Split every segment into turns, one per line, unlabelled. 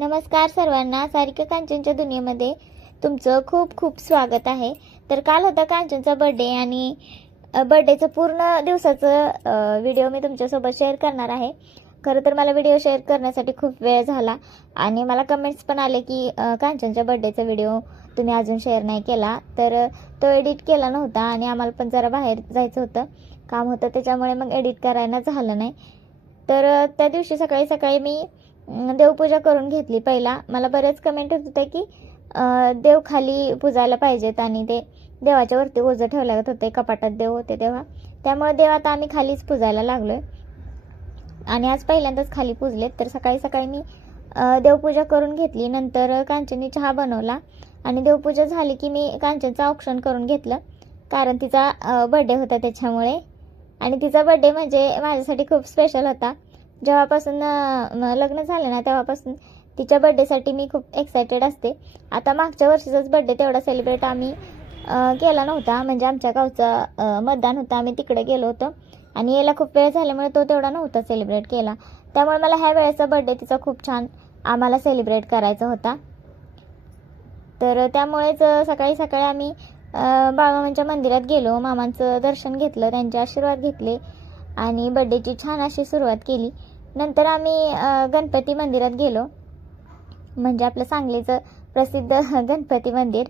नमस्कार सर्वांना सारिका कांचनच्या दुनियेमध्ये तुमचं खूप खूप स्वागत आहे. तर काल होता कांचनचा बर्थडे आणि बर्थडेचं पूर्ण दिवसाचं व्हिडिओ मी तुमच्यासोबत शेअर करणार आहे. खरं तर मला व्हिडिओ शेअर करण्यासाठी खूप वेळ झाला आणि मला कमेंट्स पण आले की कांचनच्या बर्थडेचा व्हिडिओ तुम्ही अजून शेअर नाही केला. तर तो एडिट केला नव्हता आणि आम्हाला पण जरा बाहेर जायचं होतं. काम होतं त्याच्यामुळे मग एडिट करायला झालं नाही. तर त्या दिवशी सकाळी सकाळी मी देवपूजा करून घेतली. पहिला मला बरेच कमेंट येत होते की देव खाली पूजायला पाहिजेत आणि ते देवाच्या वरती ओझं ठेवलं लागत होते. कपाटात देव होते तेव्हा. त्यामुळे देव आता आम्ही खालीच पूजायला लागलोय. आणि आज पहिल्यांदाच खाली पूजलेत. तर सकाळी सकाळी मी देवपूजा करून घेतली. नंतर कांचनी चहा बनवला. आणि देवपूजा झाली की मी कांचनचं ऑप्शन करून घेतलं. कारण तिचा बर्थडे होता त्याच्यामुळे. आणि तिचा बर्थडे म्हणजे माझ्यासाठी खूप स्पेशल होता. जेव्हापासून लग्न झालं ना तेव्हापासून तिच्या बड्डेसाठी मी खूप एक्सायटेड असते. आता मागच्या वर्षीचाच बड्डे तेवढा सेलिब्रेट आम्ही केला नव्हता. म्हणजे आमच्या गावचं मतदान होतं. आम्ही तिकडे गेलो होतो. आणि यायला खूप वेळ झाल्यामुळे तो तेवढा नव्हता सेलिब्रेट केला. त्यामुळे मला ह्या वेळेचा बड्डे तिचा खूप छान आम्हाला सेलिब्रेट करायचा होता. तर त्यामुळेच सकाळी सकाळी आम्ही बाळमामांच्या मंदिरात गेलो. मामांचं दर्शन घेतलं त्यांचे आशीर्वाद घेतले आणि बड्डेची छान अशी सुरुवात केली. नंतर आम्ही गणपती मंदिरात गेलो. म्हणजे आपलं सांगलीचं प्रसिद्ध गणपती मंदिर.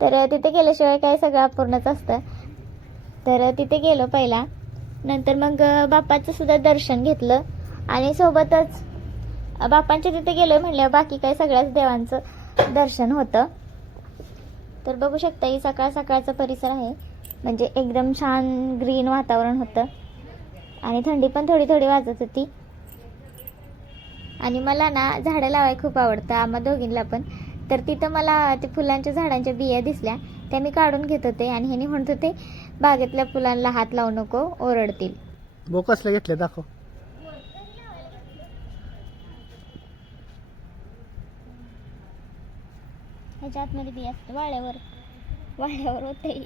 तर तिथे गेल्याशिवाय काय सगळं अपूर्णच असतं. तर तिथे गेलो पहिला. नंतर मग बाप्पाचं सुद्धा दर्शन घेतलं. आणि सोबतच बाप्पांच्या तिथे गेलो म्हणल्यावर बाकी काय सगळ्याच देवांचं दर्शन होतं. तर बघू शकता ही सकाळ सकाळचा परिसर आहे. म्हणजे एकदम छान ग्रीन वातावरण होतं. आणि थंडी पण थोडी थोडी वाजत होती. आणि मला ना झाडं लावायला खूप आवडतं आम्हा दोघींना पण. तर तिथं मला ते फुलांच्या झाडांच्या बिया दिसल्या त्या मी काढून घेत होते आणि ह्यानी म्हणत होते बागेतल्या फुलांना हात लावू नको ओरडतील.
बो कसले घेतले दाखव.
ह्याच्या आतमध्ये बिया असतात वाळ्यावर. वाळ्यावर होते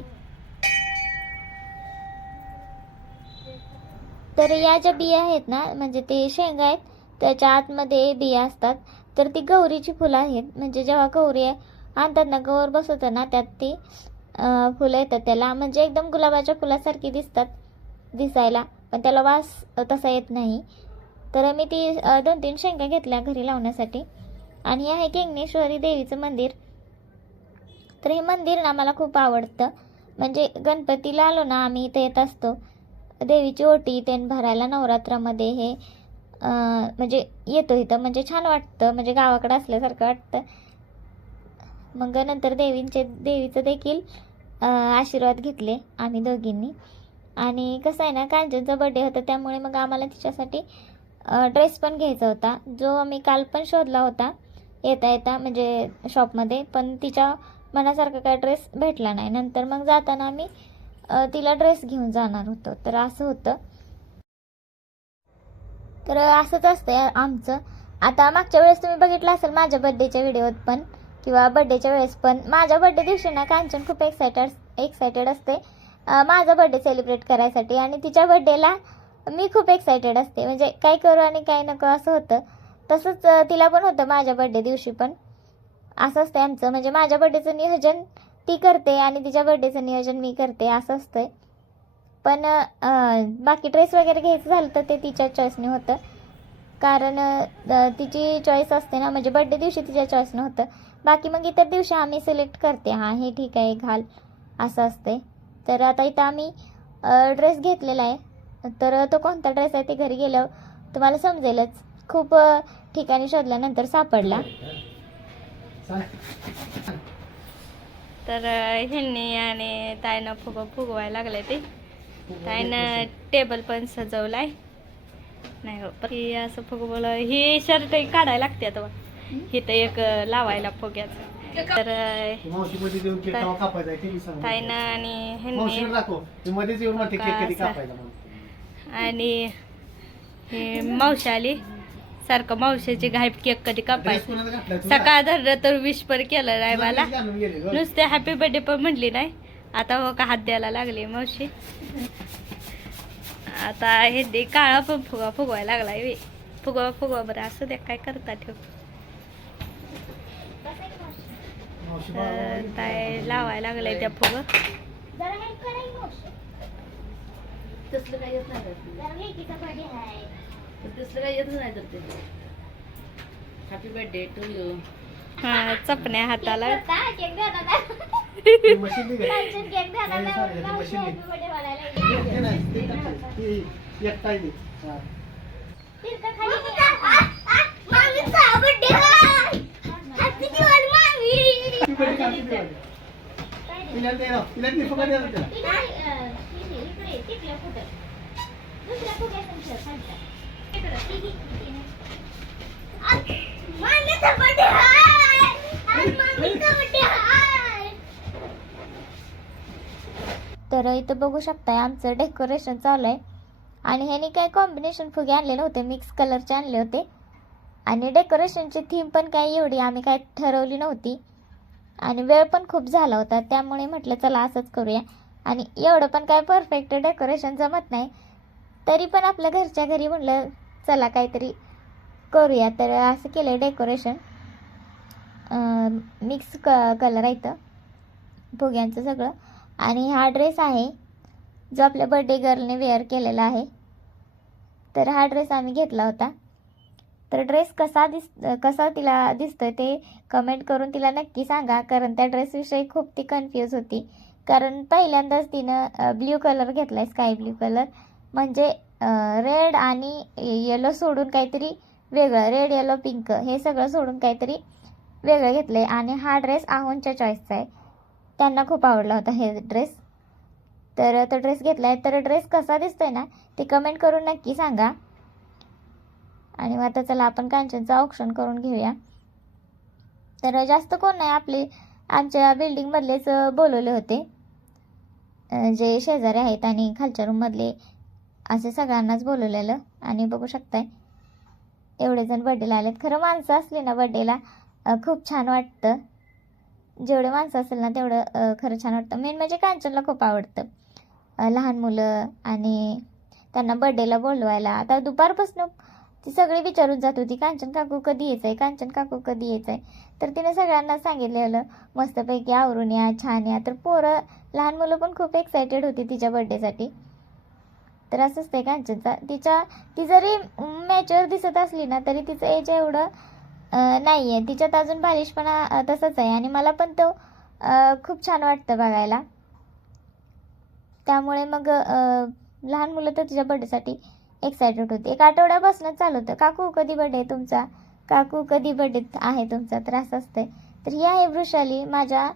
तर या ज्या बिया आहेत ना म्हणजे ते शेंगा आहेत त्याच्या आतमध्ये बिया असतात. तर ती गौरीची फुलं आहेत. म्हणजे जेव्हा गौरी आणतात ना गौर बसवतात ना त्यात ती फुलं येतात. त्याला म्हणजे एकदम गुलाबाच्या फुलासारखी दिसतात दिसायला. पण त्याला वास तसा येत नाही. तर मी ती दोन तीन शेंगा घेतल्या घरी लावण्यासाठी. आणि हे आहे किंगणेश्वरी देवीचं मंदिर. तर हे मंदिर ना मला खूप आवडतं. म्हणजे गणपतीला आलो ना आम्ही इथे येत असतो. देवीची ओटी तेन भरायला नवरात्रामध्ये हे म्हणजे येतो इथं म्हणजे छान वाटतं म्हणजे गावाकडं असल्यासारखं वाटतं. मग नंतर देवींचे देवीचं देखील आशीर्वाद घेतले आम्ही दोघींनी. आणि कसं आहे ना कांचनचा बड्डे होता त्यामुळे मग आम्हाला तिच्यासाठी ड्रेस पण घ्यायचा होता जो आम्ही काल पण शोधला होता. येता येता म्हणजे शॉपमध्ये पण तिच्या मनासारखा काय ड्रेस भेटला नाही. नंतर मग जाताना आम्ही तिला ड्रेस घेऊन जाणार होतो. तर असं होतं. तर असंच असतं आमचं. आता मागच्या वेळेस तुम्ही बघितलं असेल माझ्या बड्डेच्या व्हिडिओत पण किंवा बड्डेच्या वेळेस पण. माझ्या बड्डे दिवशी ना कांचन खूप एक्सायटेड एक्सायटेड असते. माझा बड्डे सेलिब्रेट करायसाठी आणि तिच्या बड्डेला मी खूप एक्सायटेड असते. म्हणजे काय करू आणि काय नको असं होतं. तसंच तिला पण होतं माझ्या बड्डे दिवशी पण. असं असतं आमचं. म्हणजे माझ्या बड्डेचं नियोजन ती करते आणि तिच्या बड्डेचं नियोजन मी करते. असं असतंय. पण बाकी ड्रेस वगैरे घ्यायचं झालं तर ते तिच्या चॉईसने होतं. कारण तिची चॉईस असते ना म्हणजे बड्डे दिवशी तिच्या चॉईसनं होतं. बाकी मग इतर दिवशी आम्ही सिलेक्ट करते. हां हे ठीक आहे घाल. असं असते तर आता इथं आम्ही ड्रेस घेतलेला आहे. तर तो कोणता ड्रेस आहे ते घरी गेल्यावर तुम्हाला समजेलच. खूप ठिकाणी शोधल्यानंतर सापडला.
तर ह्यांनी आणि ताईनं फुग फुगवायला लागले ते. ताईनं टेबल पण सजवलाय नाही हो पण ही असं फुगवलं ही शर्ट काढायला लागते आता बघ. इथं एक लावायला फुग्याचं तर. ताईनं आणि. आणि हे मावशी आली सारखं मावशीची घाईप केक कधी
तुला?
सकाळ धरलं तर विश पर केलं नाही मला. नुसते हॅपी बर्थडे पण म्हणली नाही आता हो का हात द्यायला लागली मावशी. आता हे दे काळा पण फुगा फुगवायला लागलाय बे. फुगवा फुगवा बरं असं द्या काय करता ठेव. ताय लावायला लागलंय त्या फुगं.
तसलं काही येत नाही तर ते. हॅपी बर्थडे टू यू
हा चपण्या हाताला.
दुसऱ्या फुग्यातून ठेव, खालच्या. इकडं, ती घे, ती नाही. आज मामीचा birthday आहे. आज मामीचा birthday आहे. तर इथं बघू शकताय आमचं डेकोरेशन चालू आहे आणि ह्याने काय कॉम्बिनेशन फुगे आणले नव्हते मिक्स कलरचे आणले होते. आणि डेकोरेशनची थीम पण काय एवढी आम्ही काय ठरवली नव्हती. आणि वेळ पण खूप झाला होता त्यामुळे म्हटलं चला असंच करूया. आणि एवढं पण काय परफेक्ट डेकोरेशन जमत नाही. तरी पण आपल्या घरच्या घरी म्हटलं चला काहीतरी करूया. तर असं केलं आहे डेकोरेशन मिक्स क कलर आहे इथं. फुग्यांचं सगळं. आणि हा ड्रेस आहे जो आपल्या बर्थडे गर्लने वेअर केलेला आहे. तर हा ड्रेस आम्ही घेतला होता. तर ड्रेस कसा दिस कसा तिला दिसतोय ते कमेंट करून तिला नक्की सांगा कारण त्या ड्रेसविषयी खूप ती कन्फ्यूज होती. कारण पहिल्यांदाच तिनं ब्ल्यू कलर घेतला आहे स्काय ब्ल्यू कलर म्हणजे रेड आणि येलो सोडून काहीतरी वेगळं रेड येलो पिंक हे सगळं सोडून काहीतरी वेगळं घेतलं आहे आणि हा ड्रेस आहोंच्या चॉईसचा आहे. त्यांना खूप आवडला होता हे ड्रेस तर तो ड्रेस घेतला आहे तर ड्रेस कसा दिसतो आहे ना ते कमेंट करून नक्की सांगा. आणि मग आता चला आपण कांचनचं ऑप्शन करून घेऊया. तर जास्त कोण नाही आपले आमच्या बिल्डिंगमधलेच बोलवले होते. जे शेजारी आहेत आणि खालच्या रूममधले असे सगळ्यांनाच बोलवलेलं. आणि बघू शकताय एवढे जण बड्डेला आलेत. खरं माणसं असली ना बड्डेला खूप छान वाटतं. जेवढे माणसं असेल ना तेवढं खरं छान वाटतं. मेन म्हणजे कांचनला खूप आवडतं. लहान मुलं आणि त्यांना बड्डेला बोलवायला. आता दुपारपासून ती सगळी विचारून जात होती कांचन काकू कधी यायचं आहे कांचन काकू कधी यायचं आहे तर तिने सगळ्यांना सांगितलेलं मस्तपैकी आवरून या छान या. तर पोरं लहान मुलं पण खूप एक्सायटेड होती तिच्या बड्डेसाठी तर असंच ते कांचनचा. तिच्या ती जरी मॅच्युअर दिसत असली ना तरी तिचं एज एवढं नाही आहे तिच्यात अजून बालिशपणा तसाच आहे. आणि मला पण तो खूप छान वाटतं बघायला. त्यामुळे मग लहान मुलं तर तुझ्या बड्डेसाठी एक्सायटेड होती. एक आठवड्यापासूनच चालू होतं. काकू कधी बड्डे तुमचा? काकू कधी बड्डे आहे तुमचा? तर असं असतंय. तर ही आहे वृषाली माझ्या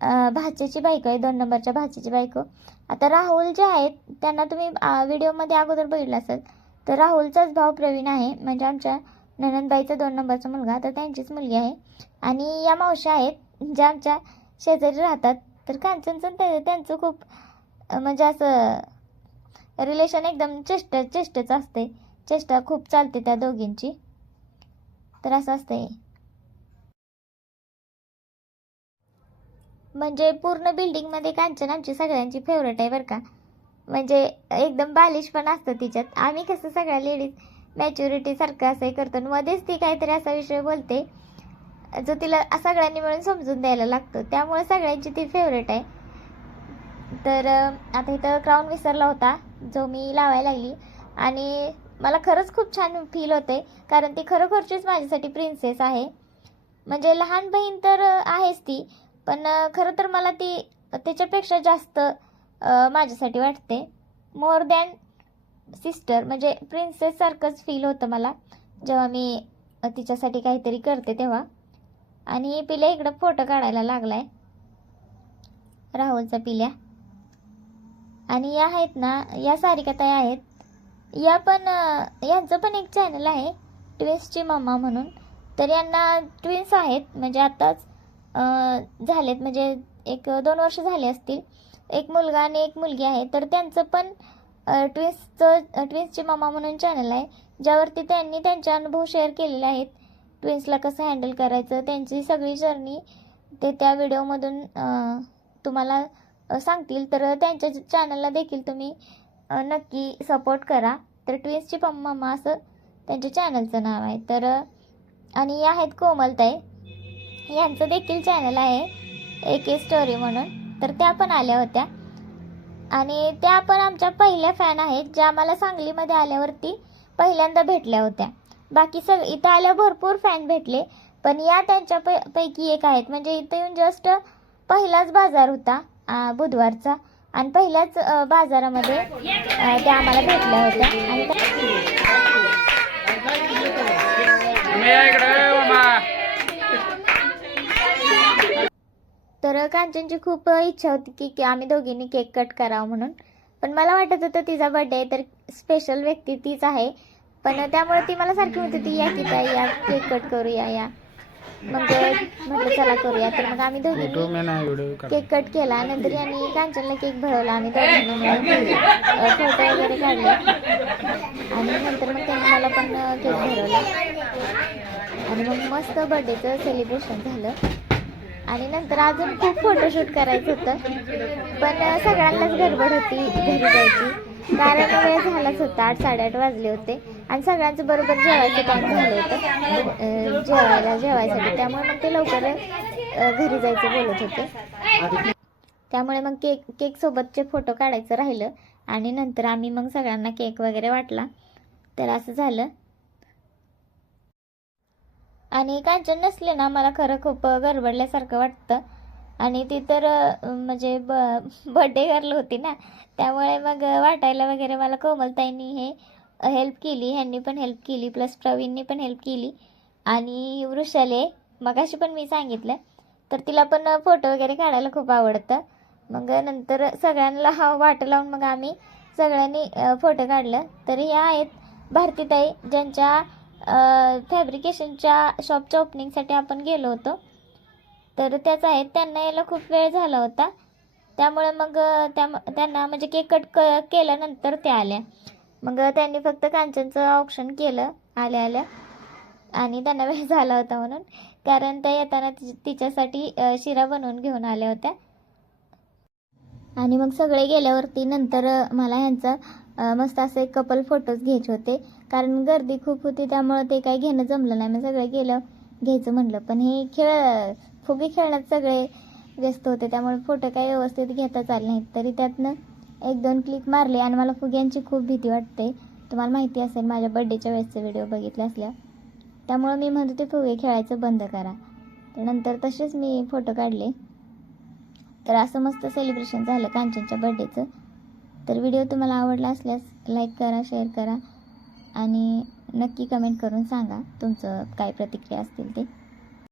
भाचेची भाचीची बायको आहे. दोन नंबरच्या भाचीची बायको. आता राहुल जे आहेत त्यांना तुम्ही व्हिडिओमध्ये अगोदर बघितलं असेल तर राहुलचाच भाऊ प्रवीण आहे. म्हणजे आमच्या ननंदबाईचा दोन नंबरचा मुलगा तर त्यांचीच मुलगी आहे. आणि या मावशा आहेत ज्या आमच्या शेजारी राहतात. तर कांचनचं ते त्यांचं खूप म्हणजे असं रिलेशन एकदम चेष्ट चेष्टच असते. चेष्टा खूप चालते त्या दोघींची. तर असं असते. म्हणजे पूर्ण बिल्डिंगमध्ये कांचन आमची सगळ्यांची फेवरेट आहे बरं का. म्हणजे एकदम बालिश पण असतं तिच्यात. आम्ही कसं सगळ्या लेडीज मॅच्युरिटीसारखं असं हे करतो. आणि मध्येच ती काहीतरी असा विषय बोलते जो तिला सगळ्यांनी मिळून समजून द्यायला लागतो. त्यामुळे सगळ्यांची ती फेवरेट आहे. तर आता इथं क्राऊन विसरला होता जो मी लावायला लागली. आणि मला खरंच खूप छान फील होते कारण ती खरोखरचीच माझ्यासाठी प्रिन्सेस आहे. म्हणजे लहान बहीण तर आहेच ती पण खरं तर मला ती त्याच्यापेक्षा जास्त माझ्यासाठी वाटते. मोर दॅन सिस्टर म्हणजे प्रिन्सेससारखंच फील होतं मला. जेव्हा मी तिच्यासाठी काहीतरी करते तेव्हा. आणि पिल्या इकडं फोटो काढायला लागलाय. राहुलचा पिल्या. आणि या आहेत ना या सारिकाताई आहेत. या पण यांचं पण एक चॅनल आहे ट्विन्सची मम्मा म्हणून. तर यांना ट्विन्स आहेत म्हणजे आत्ताच झालेत म्हणजे एक दोन वर्ष झाले असतील. एक मुलगा आणि एक मुलगी आहे तर त्यांचं पण ट्विन्सचं ट्विन्सचे मामा म्हणून चॅनल आहे ज्यावरती त्यांनी त्यांचे अनुभव शेअर केलेले आहेत. ट्विन्सला कसं हँडल करायचं त्यांची सगळी जर्नी ते त्या व्हिडिओमधून तुम्हाला सांगतील. तर त्यांच्या चॅनलला देखील तुम्ही नक्की सपोर्ट करा. तर ट्विन्सची मामा असं त्यांच्या चॅनलचं नाव आहे. तर आणि या आहेत कोमलताई यांचं देखील चॅनल आहे ए के स्टोरी म्हणून. तर त्या पण आल्या होत्या. आणि त्या पण आमच्या पहिल्या फॅन आहेत ज्या आम्हाला सांगलीमध्ये आल्यावरती पहिल्यांदा भेटल्या होत्या. बाकी सग इथं आल्या भरपूर फॅन भेटले पण या त्यांच्या पै पैकी एक आहेत. म्हणजे इथं येऊन जस्ट पहिलाच बाजार होता बुधवारचा. आणि पहिल्याच बाजारामध्ये त्या आम्हाला भेटल्या होत्या. आणि त्या- तर कांचनची खूप इच्छा होती की की आम्ही दोघींनी केक कट करावं म्हणून. पण मला वाटत होतं तिचा बर्थडे आहे तर स्पेशल व्यक्ती तीच आहे. पण त्यामुळे ती मला सारखी म्हणत होती या की ताई या केक कट करूया या. मग म्हटलं चला करूया. तर मग आम्ही दोघींनी केक कट केला. नंतर यांनी कांचनला केक भरवला. आम्ही दोघींनी फोटो वगैरे काढले. आणि नंतर मग त्यांनी मला पण केक भरवला. आणि मग मस्त बर्थडेचं सेलिब्रेशन झालं. आणि नंतर अजून खूप फोटोशूट करायचं होतं. पण सगळ्यांनाच गडबड होती घरी जायची. कारण वेळ झालाच होता आठ साडेआठ वाजले होते. आणि सगळ्यांचं बरोबर जेवायचं टाईम झालं होतं. जेवायला जेवायसाठी. त्यामुळे मग ते लवकर घरी जायचं बोलत होते. त्यामुळे मग केक केक सोबतचे फोटो काढायचं राहिलं. आणि नंतर आम्ही मग सगळ्यांना केक वगैरे वाटला. तर असं झालं. आणि कांचन नसले ना मला खरं खूप गडबडल्यासारखं वाटतं. आणि ती तर म्हणजे ब बड्डे गर्ल होती ना त्यामुळे मग वाटायला वगैरे मला कोमलताईंनी हे हेल्प केली ह्यांनी पण हेल्प केली प्लस प्रवीणनी पण हेल्प केली. आणि वृषाले मगाशी पण मी सांगितलं तर तिला पण फोटो वगैरे काढायला खूप आवडतं. मग नंतर सगळ्यांना हा वाट लावून मग आम्ही सगळ्यांनी फोटो काढलं. तर ह्या आहेत भारतीताई ज्यांच्या फॅब्रिकेशनच्या शॉपच्या ओपनिंगसाठी आपण गेलो होतो. तर त्याच आहेत त्यांना यायला खूप वेळ झाला होता. त्यामुळे मग त्या त्यांना म्हणजे केक कट क केल्यानंतर त्या आल्या. मग त्यांनी फक्त कांचनचं ऑप्शन केलं आल्या आल्या. आणि त्यांना वेळ झाला होता म्हणून. कारण त्या येताना ति- तिच्यासाठी शिरा बनवून घेऊन आल्या होत्या. आणि मग सगळे गेल्यावरती नंतर मला ह्यांचा मस्त असे कपल फोटोज घ्यायचे होते. कारण गर्दी खूप होती त्यामुळं ते काही घेणं जमलं नाही. मी सगळे गेलं घ्यायचं म्हणलं. पण हे खेळ फुगे खेळण्यात सगळे व्यस्त होते. त्यामुळे फोटो काही व्यवस्थित घेताच आले नाहीत. तरी त्यातनं एक दोन क्लिक मारले आणि मला फुग्यांची खूप भीती वाटते. तुम्हाला माहिती असेल माझ्या बड्डेच्या वेळेसचे व्हिडिओ बघितले असल्या. त्यामुळं मी म्हणत होते फुगे खेळायचं बंद करा. नंतर तसेच मी फोटो काढले. तर असं मस्त सेलिब्रेशन झालं कांचनच्या बड्डेचं तर व्हिडिओ तुम्हाला आवडला असल्यास लाईक करा शेअर करा आणि नक्की कमेंट करून सांगा तुमचं काय प्रतिक्रिया असतील ते.